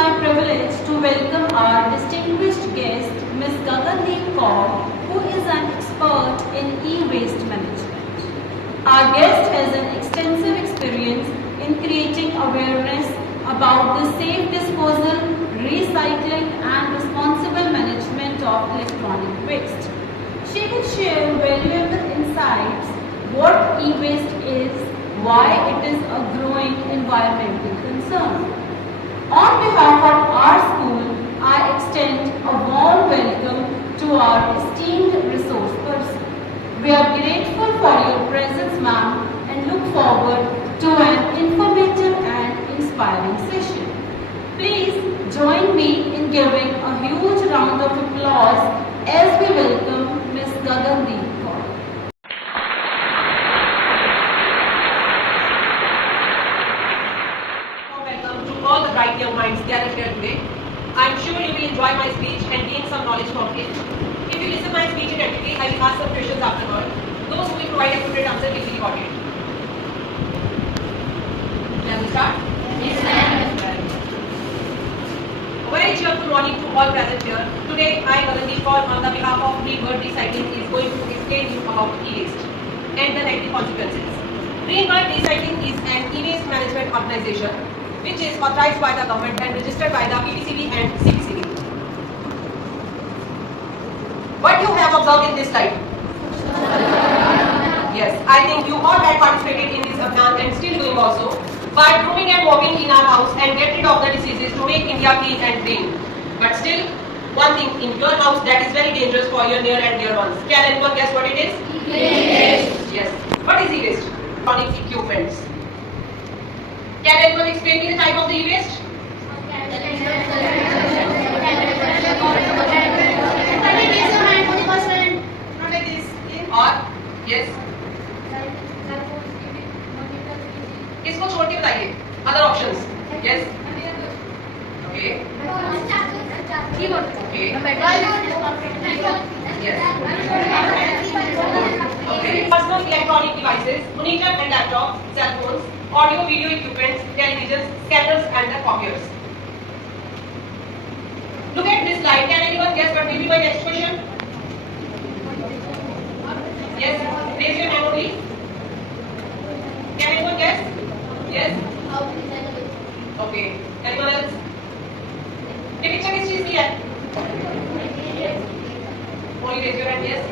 my privilege to welcome our distinguished guest, Ms. Gagandeep Kaur, who is an expert in e-waste management. Our guest has an extensive experience in creating awareness about the safe disposal, recycling and responsible management of electronic waste. She will share valuable insights, what e-waste is, why it is a growing environmental concern. On behalf of our school, I extend a warm welcome to our esteemed resource person. We are grateful for your presence, ma'am, and look forward to an informative and inspiring session. Please join me in giving a huge round of applause as we welcome Ms. Gagandeep Kaur. Welcome to all the bright young minds gathered here today. I am sure you will enjoy my speech and gain some knowledge from it. If you listen my speech attentively, I will ask some questions afterward. Those who will provide appropriate answer will be recorded. Shall we start? Yes, ma'am. A very cheerful morning to all present here. Today, I, Gagandeep Kaur, on the behalf of Green World Recycling, is going to explain you about e-waste and the negative consequences. Green World Recycling is an e-waste management organization which is authorized by the government and registered by the PPCB and CPCB. What you have observed in this slide? Yes, I think you all had participated in this abhiyan and still doing also by grooming and mopping in our house and get rid of the diseases to make India clean and green. But still, one thing in your house that is very dangerous for your near and dear ones. Can anyone guess what it is? E-waste. Yes. What is e-waste? Electronic equipments. Can anyone explain me the type of the e-waste? Or yes. इसको छोड़ के बताइए. Other options. Yes. Okay. Okay. Yes. Okay. Personal electronic devices, monitor and laptop, cell phones, audio video equipment, televisions, scanners and the copiers. Look at this slide. Can anyone guess what will be my next question? Yes. Raise your hand only. Can anyone guess? Yes. Okay. Anyone else? ये picture किस चीज की है? Only raise your hand. Yes.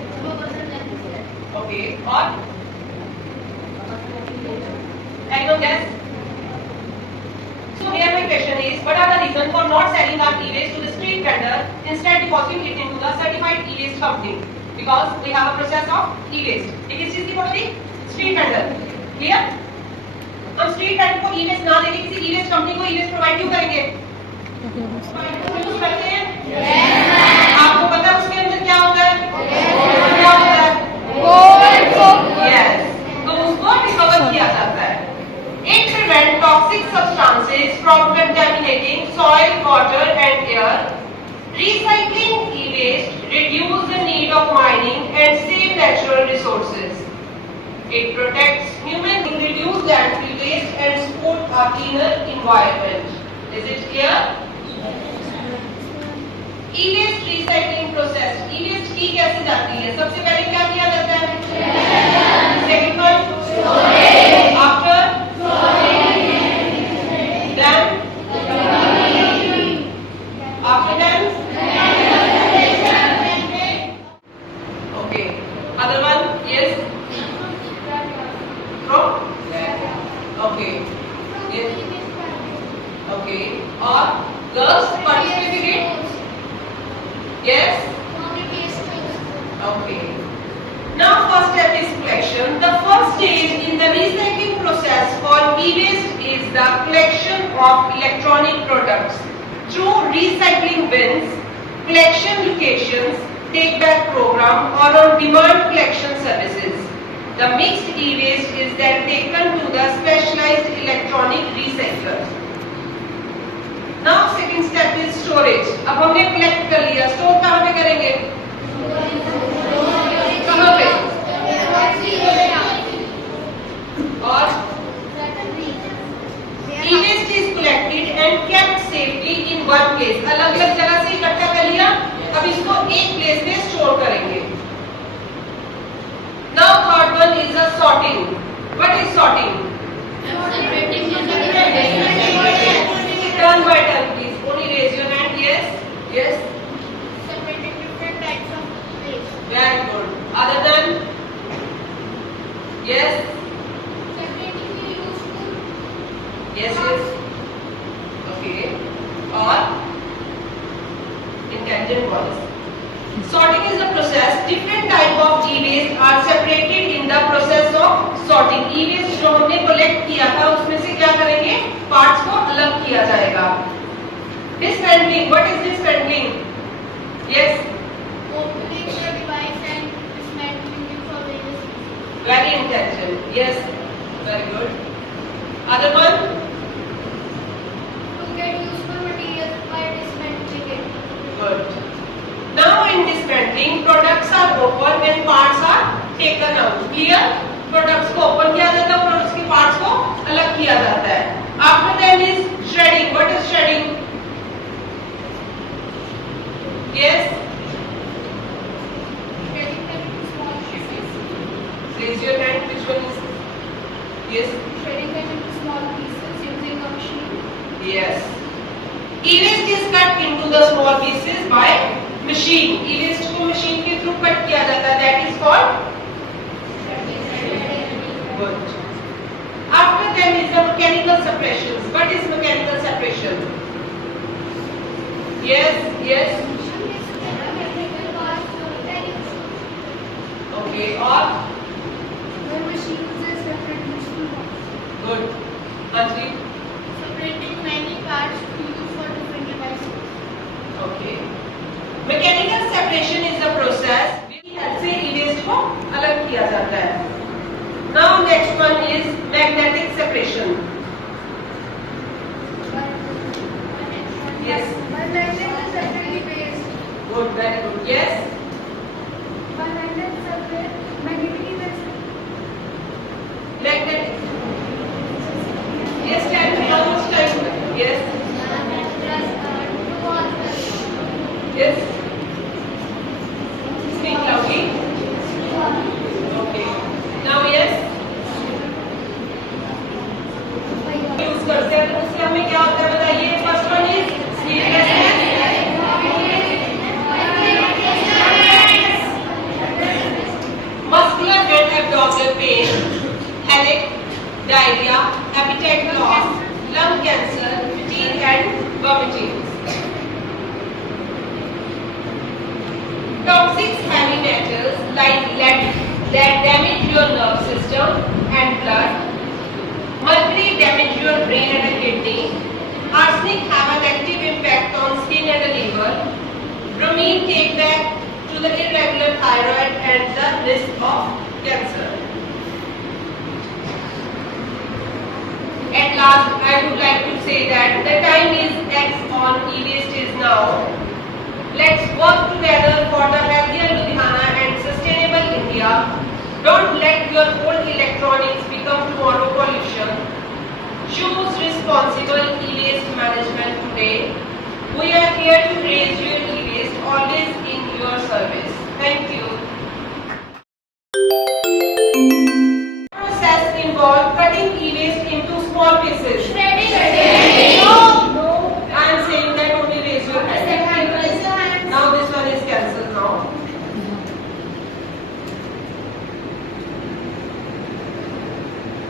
Okay. और? Anyone guess? So here my question is, what are the reasons for not selling our e-waste to the street vendor, instead depositing it into the certified e-waste company? Because we have a process of e-waste. ये किस चीज की photo थी? Street vendor. Clear? हम street vendor को e-waste ना देके किसी ई-वेस्ट कंपनी को ई-वेस्ट प्रोवाइड क्यों करेंगे? यूज करते हैं? आपको पता है उसके अंदर क्या होता है? क्या होता है? यस, तो उसको रिकवर किया जाता है. It prevents toxic substances from contaminating soil, water and air. Recycling e-waste reduces the need of mining and save natural resources. It protects human to reduce landfill waste and support a cleaner environment. Is it clear? E-waste recycling process. E-waste की कैसे जाती है? सबसे पहले क्या किया जाता है? Second one, after, then, after then, okay. Other one, yes. From? Okay. Yes. Okay. Or girls participate in it? Yes. Okay. Now first step is collection. The first stage in the recycling process for e-waste is the collection of electronic products through recycling bins, collection locations, take-back program or on-demand collection services. The mixed e-waste is then taken to the specialized electronic recycler. Now second step is storage. अब हमने collect कर लिया, store कहाँ पे करेंगे? कहाँ पे? और e-waste is collected and kept safely in Dismantling. What is dismantling? Yes. Opening the device and dismantling it for various reasons. Very intelligent. Yes. Very good. Other one? To get useful materials by dismantling it. Good. Now in dismantling, products are opened and parts are taken out. Clear? Products को open किया जाता है, products के parts को अलग किया जाता है. After that is shredding. What is shredding? Yes. Shredding them into small pieces. Raise your hand. Which one is? Yes. Shredding them into small pieces using a machine. Yes. E-waste is cut into the small pieces by machine. E-waste को machine के through cut किया जाता है. That is called. Good. After that is the mechanical separations. What is mechanical separation? Yes. Yes. Mechanical parts or mechanics. Okay. Or The machine uses separate useful parts. good. Anjali. Separating many parts to use for different devices. Okay. Mechanical separation is the process से e-waste को अलग किया जाता है. Now next one is magnetic separation. Yes. By magnet separate waste. Good. Very good. Yes. By magnet separate magnetic waste. Magnetic. Yes. Time. How much time? Yes. Yes. Speak loudly. Okay. Now yes. Use करते हैं तो उससे हमें क्या होता है बताइए. First one is sleeplessness. Muscular and abdominal pain, headache, diarrhea, appetite loss, lung cancer, fatigue and vomiting. Toxic heavy metals like lead that damage your nerve system and blood. Mercury damage your brain and a kidney. Arsenic have a negative impact on skin and the liver. Bromine take back to the irregular thyroid and the risk of cancer. At last, I would like to say that the time is X on e-waste is now. Let's work together for the healthier Ludhiana and sustainable India. Don't let your old electronics become tomorrow pollution. Choose responsible e-waste management today. We are here to raise your e-waste, always in your service. Thank you. Process involves cutting e-waste into small pieces. Shredding. No, I am saying that only raise your hand. Now this one is cancelled now.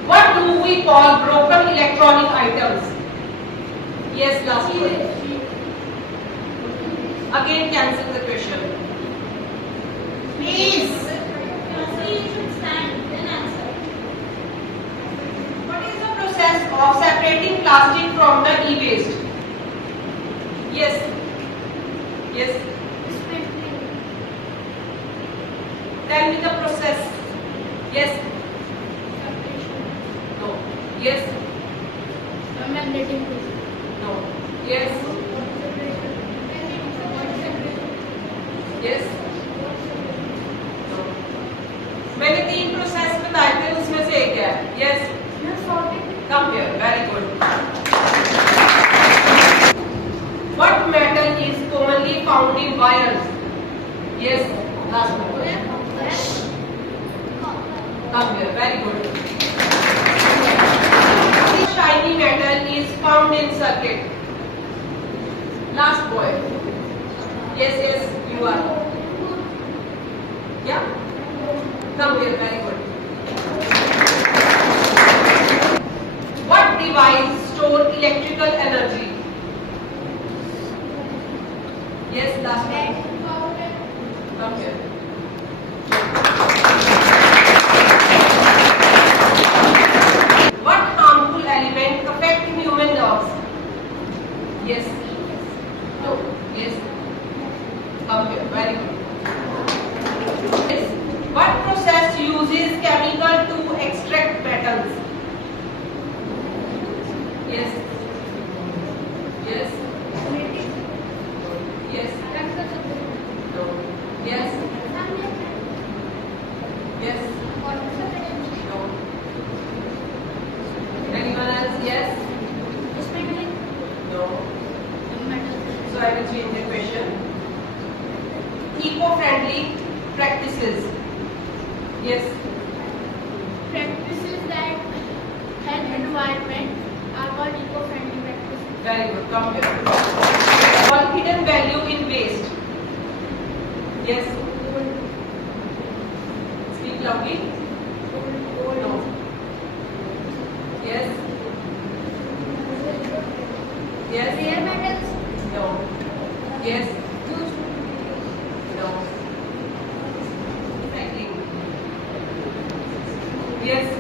What do we call broken electronic items? Yes, last one. Again cancel the question. Please. What is the process of separating plastic from the e-waste? Yes. Yes. Tell me the process. Yes. No. Yes. No. Yes. Yes. No. मैंने 3 process बताए थे उसमें से एक है. Yes. Come here. Very good. What metal is commonly found in wires? Yes. Last one. Come here. Very good. Shiny metal is found in circuit. Last boy. Yes, yes, you are. Yeah? Come here. Very good. What device store electrical energy? Yes, last one. Come here. What harmful element affect human nerves? Yes. practices. Yes. Practices that help environment are called eco-friendly practices. Very good. Come here. All hidden value in waste. Yes. Speak loudly. No. Yes. Yes. Rare metals. No. Yes. No. Recycling. Yes.